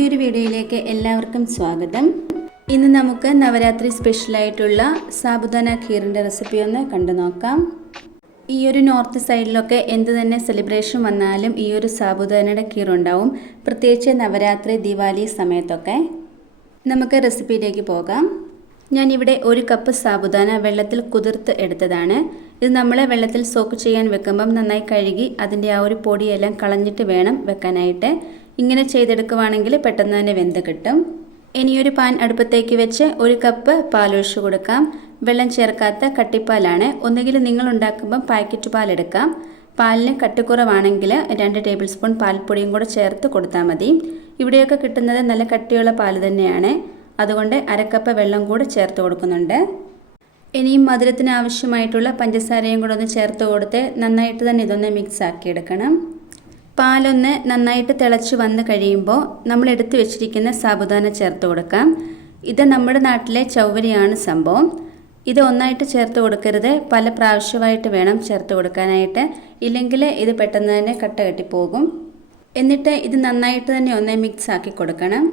പുതിയൊരു വീഡിയോയിലേക്ക് എല്ലാവർക്കും സ്വാഗതം. ഇന്ന് നമുക്ക് നവരാത്രി സ്പെഷ്യലായിട്ടുള്ള സാബുദാന ഖീറിൻ്റെ റെസിപ്പി ഒന്ന് കണ്ടു നോക്കാം. ഈ ഒരു നോർത്ത് സൈഡിലൊക്കെ എന്ത് തന്നെ സെലിബ്രേഷൻ വന്നാലും ഈ ഒരു സാബുദാനയുടെ ഖീർ ഉണ്ടാവും, പ്രത്യേകിച്ച് നവരാത്രി ദിവാലി സമയത്തൊക്കെ. നമുക്ക് റെസിപ്പിയിലേക്ക് പോകാം. ഞാനിവിടെ 1 കപ്പ് സാബുദാന വെള്ളത്തിൽ കുതിർത്ത് എടുത്തതാണ്. ഇത് നമ്മൾ വെള്ളത്തിൽ സോക്ക് ചെയ്യാൻ വെക്കുമ്പം നന്നായി കഴുകി അതിൻ്റെ ആ ഒരു പൊടിയെല്ലാം കളഞ്ഞിട്ട് വേണം വെക്കാനായിട്ട്. ഇങ്ങനെ ചെയ്തെടുക്കുവാണെങ്കിൽ പെട്ടെന്ന് തന്നെ വെന്ത് കിട്ടും. ഇനിയൊരു പാൻ അടുപ്പത്തേക്ക് വെച്ച് 1 കപ്പ് പാലൊഴിച്ച് കൊടുക്കാം. വെള്ളം ചേർക്കാത്ത കട്ടിപ്പാലാണ്. ഒന്നുകിൽ നിങ്ങൾ ഉണ്ടാക്കുമ്പം പാക്കറ്റ് പാൽ എടുക്കാം. പാലിന് കട്ടിക്കുറവാണെങ്കിൽ 2 ടേബിൾ സ്പൂൺ പാൽപ്പൊടിയും കൂടെ ചേർത്ത് കൊടുത്താൽ മതി. ഇവിടെയൊക്കെ കിട്ടുന്നത് നല്ല കട്ടിയുള്ള പാൽ തന്നെയാണ്. അതുകൊണ്ട് 1/2 കപ്പ് വെള്ളം കൂടെ ചേർത്ത് കൊടുക്കുന്നുണ്ട്. ഇനിയും മധുരത്തിന് ആവശ്യമായിട്ടുള്ള പഞ്ചസാരയും കൂടെ ഒന്ന് ചേർത്ത് കൊടുത്ത് നന്നായിട്ട് തന്നെ ഇതൊന്ന് മിക്സ് ആക്കി എടുക്കണം. പാലൊന്ന് നന്നായിട്ട് തിളച്ച് വന്ന് കഴിയുമ്പോൾ നമ്മൾ എടുത്തു വെച്ചിരിക്കുന്ന സാബുദാന ചേർത്ത് കൊടുക്കാം. ഇത് നമ്മുടെ നാട്ടിലെ ചൗവരിയാണ് സംഭവം. ഇത് ഒന്നായിട്ട് ചേർത്ത് കൊടുക്കരുത്, പല പ്രാവശ്യമായിട്ട് വേണം ചേർത്ത് കൊടുക്കാനായിട്ട്. ഇല്ലെങ്കിൽ ഇത് പെട്ടെന്ന് തന്നെ കട്ട കെട്ടിപ്പോകും. എന്നിട്ട് ഇത് നന്നായിട്ട് തന്നെ ഒന്ന് മിക്സ് ആക്കി കൊടുക്കണം.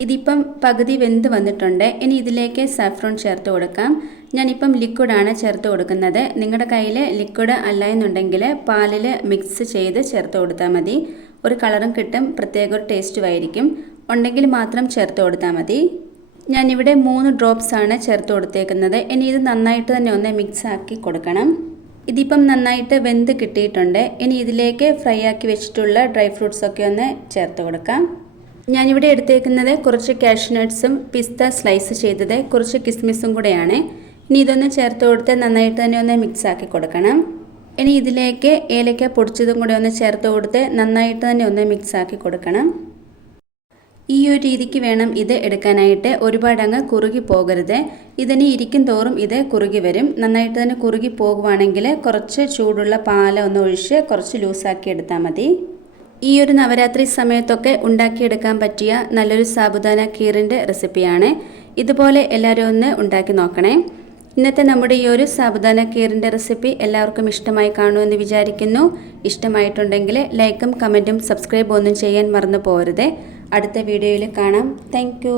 ഇതിപ്പം പകുതി വെന്ത് വന്നിട്ടുണ്ട്. ഇനി ഇതിലേക്ക് സാഫ്രോൺ ചേർത്ത് കൊടുക്കാം. ഞാനിപ്പം ലിക്വിഡാണ് ചേർത്ത് കൊടുക്കുന്നത്. നിങ്ങളുടെ കയ്യിൽ ലിക്വിഡ് അല്ല എന്നുണ്ടെങ്കിൽ പാലിൽ മിക്സ് ചെയ്ത് ചേർത്ത് കൊടുത്താൽ മതി. ഒരു കളറും കിട്ടും, പ്രത്യേക ഒരു ടേസ്റ്റും ആയിരിക്കും. ഉണ്ടെങ്കിൽ മാത്രം ചേർത്ത് കൊടുത്താൽ മതി. ഞാനിവിടെ 3 ഡ്രോപ്സ് ആണ് ചേർത്ത് കൊടുത്തേക്കുന്നത്. ഇനി ഇത് നന്നായിട്ട് തന്നെ ഒന്ന് മിക്സ് ആക്കി കൊടുക്കണം. ഇതിപ്പം നന്നായിട്ട് വെന്ത് കിട്ടിയിട്ടുണ്ട്. ഇനി ഇതിലേക്ക് ഫ്രൈ ആക്കി വെച്ചിട്ടുള്ള ഡ്രൈ ഫ്രൂട്ട്സൊക്കെ ഒന്ന് ചേർത്ത് കൊടുക്കാം. ഞാനിവിടെ എടുത്തേക്കുന്നത് കുറച്ച് കാഷ്നട്ട്സും പിസ്ത സ്ലൈസ് ചെയ്തത്, കുറച്ച് കിസ്മിസും കൂടെയാണ്. ഇനി ഇതൊന്ന് ചേർത്ത് കൊടുത്ത് നന്നായിട്ട് തന്നെ ഒന്ന് മിക്സ് ആക്കി കൊടുക്കണം. ഇനി ഇതിലേക്ക് ഏലക്ക പൊടിച്ചതും കൂടെ ഒന്ന് ചേർത്ത് കൊടുത്ത് നന്നായിട്ട് തന്നെ ഒന്ന് മിക്സ് ആക്കി കൊടുക്കണം. ഈ ഒരു രീതിക്ക് വേണം ഇത് എടുക്കാനായിട്ട്. ഒരുപാട് അങ്ങ് കുറുകി പോകരുത്. ഇതിന് ഇരിക്കും തോറും ഇത് കുറുകി വരും. നന്നായിട്ട് തന്നെ കുറുകി പോകുവാണെങ്കിൽ കുറച്ച് ചൂടുള്ള പാൽ ഒന്ന് ഒഴിച്ച് കുറച്ച് ലൂസാക്കി എടുത്താൽ മതി. ഈ ഒരു നവരാത്രി സമയത്തൊക്കെ ഉണ്ടാക്കിയെടുക്കാൻ പറ്റിയ നല്ലൊരു സാബുദാന ഖീറിൻ്റെ റെസിപ്പിയാണ്. ഇതുപോലെ എല്ലാവരും ഒന്ന് ഉണ്ടാക്കി നോക്കണേ. ഇന്നത്തെ നമ്മുടെ ഈ ഒരു സാബുദാന ഖീറിൻ്റെ റെസിപ്പി എല്ലാവർക്കും ഇഷ്ടമായി കാണുമെന്ന് വിചാരിക്കുന്നു. ഇഷ്ടമായിട്ടുണ്ടെങ്കിൽ ലൈക്കും കമൻറ്റും സബ്സ്ക്രൈബും ഒന്നും ചെയ്യാൻ മറന്നു പോകരുത്. അടുത്ത വീഡിയോയിൽ കാണാം. താങ്ക്